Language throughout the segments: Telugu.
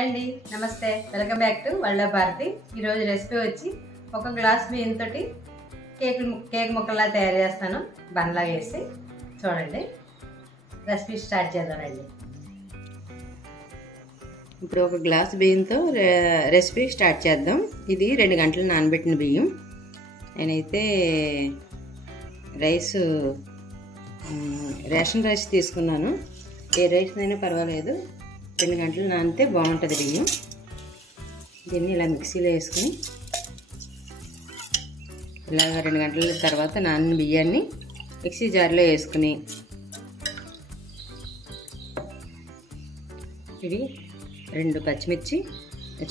హాయ్ అండి, నమస్తే. Welcome back to world of Bharathi. ఈరోజు రెసిపీ వచ్చి ఒక గ్లాస్ బియ్యంతో కేక్ ముక్కల్లా తయారు చేస్తాను, బన్లా వేసి. చూడండి, రెసిపీ స్టార్ట్ చేద్దామండి. ఇప్పుడు ఒక గ్లాస్ బియ్యంతో రెసిపీ స్టార్ట్ చేద్దాం. ఇది 2 గంటలు నానబెట్టిన బియ్యం. నేనైతే రేషన్ రైస్ తీసుకున్నాను. ఏ రైస్ అయినా పర్వాలేదు, 2 గంటలు నానితే బాగుంటుంది బియ్యం. దీన్ని ఇలా మిక్సీలో వేసుకుని ఇలాగ 2 గంటల తర్వాత నానిన బియ్యాన్ని మిక్సీ జార్లో వేసుకుని ఇవి 2 పచ్చిమిర్చి,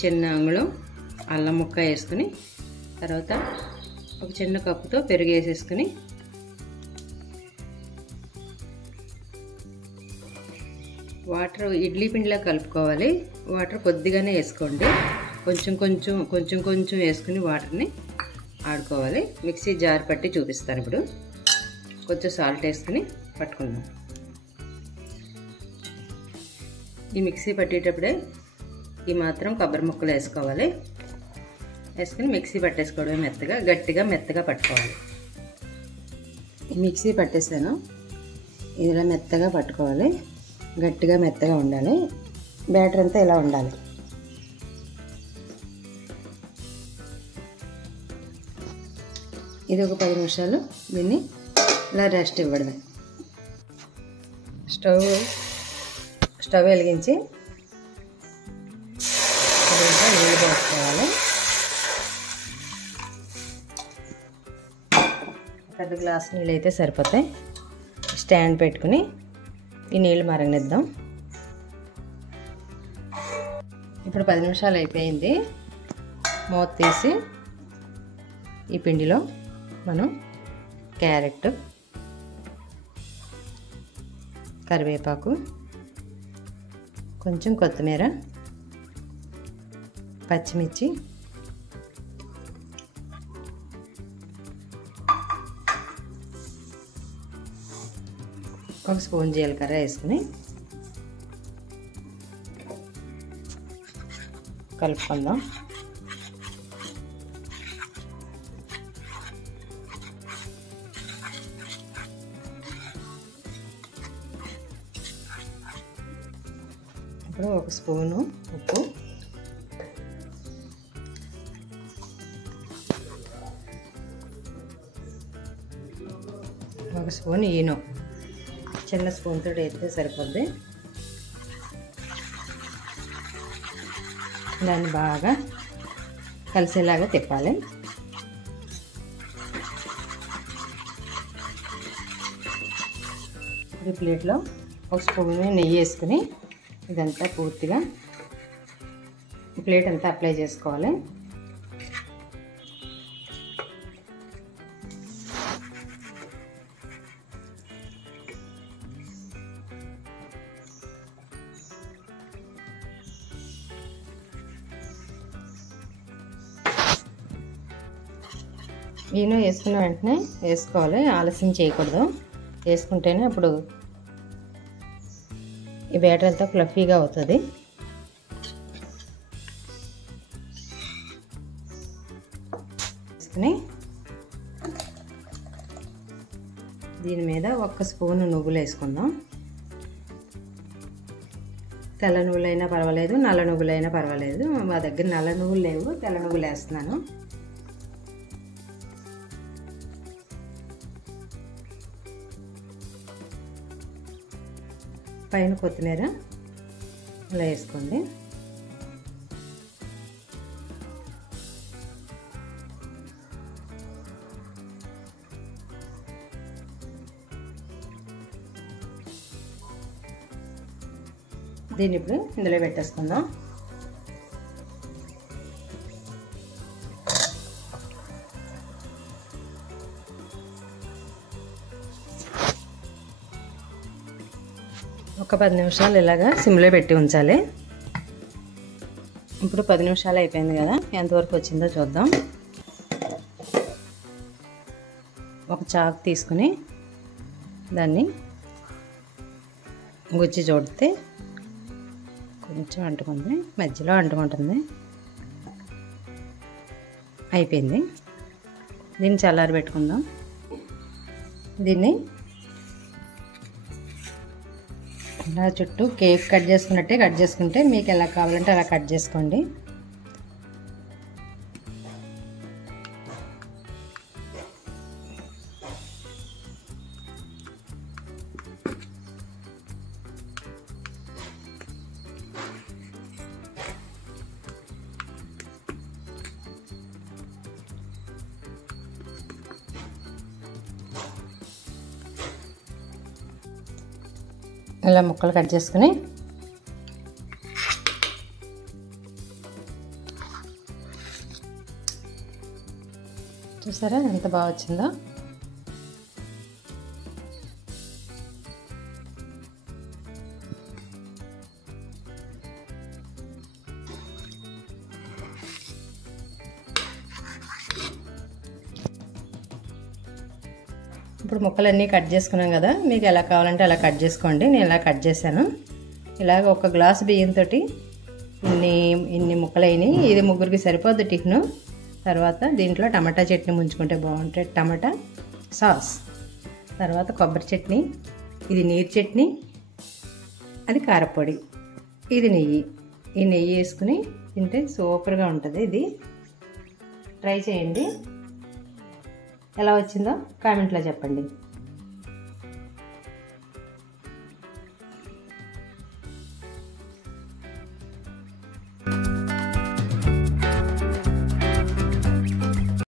చిన్న అంగుళం అల్లం ముక్క వేసుకుని తర్వాత ఒక చిన్న కప్పుతో పెరుగు వేసేసుకుని వాటర్ ఇడ్లీ పిండిలా కలుపుకోవాలి. వాటర్ కొద్దిగానే వేసుకోండి, కొంచెం వేసుకుని వాటర్ని ఆడుకోవాలి. మిక్సీ జార్ పట్టి చూపిస్తాను. ఇప్పుడు కొంచెం సాల్ట్ వేసుకుని పట్టుకుందాం. ఈ మిక్సీ పట్టేటప్పుడే ఈ మాత్రం కొబ్బరి ముక్కలు వేసుకోవాలి. వేసుకుని మిక్సీ పట్టేసుకోవడం, మెత్తగా పట్టుకోవాలి. ఈ మిక్సీ పట్టేసాను, ఇలా మెత్తగా పట్టుకోవాలి. గట్టిగా మెత్తగా ఉండాలి. బ్యాటర్ అంతా ఇలా ఉండాలి. ఇది ఒక 10 నిమిషాలు దీన్ని ఇలా రెస్ట్ ఇవ్వడమే. స్టవ్ వెలిగించి నీళ్ళు పోసుకోవాలి. పెద్ద గ్లాస్ నీళ్ళు అయితే సరిపోతాయి. స్టాండ్ పెట్టుకుని ఈ నీళ్ళు మరగనిద్దాం. ఇప్పుడు 10 నిమిషాలు అయిపోయింది. మూత తీసి ఈ పిండిలో మనం క్యారెట్, కరివేపాకు, కొంచెం కొత్తిమీర, పచ్చిమిర్చి, ఒక స్పూన్ జీలకర్ర వేసుకుని కలుపుకుందాం. ఇప్పుడు ఒక స్పూను ఉప్పు, ఒక స్పూన్ ఈనో, చిన్న స్పూన్తో వేస్తే సరిపోద్ది. దాన్ని బాగా కలిసేలాగా తిప్పాలి. ఈ ప్లేట్లో ఒక స్పూన్ నెయ్యి వేసుకుని ఇదంతా పూర్తిగా ఈ ప్లేట్ అంతా అప్లై చేసుకోవాలి. ఈనో వేసుకున్న వెంటనే వేసుకోవాలి, ఆలస్యం చేయకూడదు. వేసుకుంటేనే అప్పుడు ఈ బ్యాటర్ అంతా ఫ్లఫీగా అవుతుంది. వేసుకుని దీని మీద 1 స్పూను నువ్వులు వేసుకుందాం. తెల్ల నువ్వులైనా పర్వాలేదు, నల్ల నువ్వులైనా పర్వాలేదు. మా దగ్గర నల్ల నువ్వులు లేవు, తెల్ల నువ్వులు వేస్తున్నాను. పైన కొత్తిమీర ఇలా వేసుకోండి. దీన్ని ఇప్పుడు ఇందులో పెట్టేసుకుందాం. ఒక 10 నిమిషాలు ఇలాగా సిమ్లో పెట్టి ఉంచాలి. ఇప్పుడు 10 నిమిషాలు అయిపోయింది కదా, ఎంతవరకు వచ్చిందో చూద్దాం. ఒక చాకు తీసుకుని దాన్ని గుచ్చి చూడితే కొంచెం అంటుకుంది, మధ్యలో అంటుకుంటుంది. అయిపోయింది. దీన్ని చల్లారి పెట్టుకుందాం. దీన్ని ఇలా చుట్టూ కేక్ కట్ చేసుకున్నట్టే కట్ చేసుకుంటే మీకు ఎలా కావాలంటే అలా కట్ చేసుకోండి. ఇలా ముక్కలు కట్ చేసుకుని చూసారా ఎంత బాగా వచ్చిందో. ఇప్పుడు ముక్కలన్నీ కట్ చేసుకున్నాం కదా, మీకు ఎలా కావాలంటే అలా కట్ చేసుకోండి. నేను ఇలా కట్ చేశాను. ఇలాగ ఒక గ్లాసు బియ్యంతో ఇన్ని ముక్కలైనవి. ఇది ముగ్గురికి సరిపోద్ది టిఫిను. తర్వాత దీంట్లో టమాటా చట్నీ ముంచుకుంటే బాగుంటుంది, టమాటా సాస్. తర్వాత కొబ్బరి చట్నీ, ఇది నీరు చట్నీ, అది కారపొడి, ఇది నెయ్యి. ఈ నెయ్యి వేసుకుని తింటే సూపర్గా ఉంటుంది. ఇది ట్రై చేయండి. ఎలా వచ్చిందో కామెంట్లో చెప్పండి.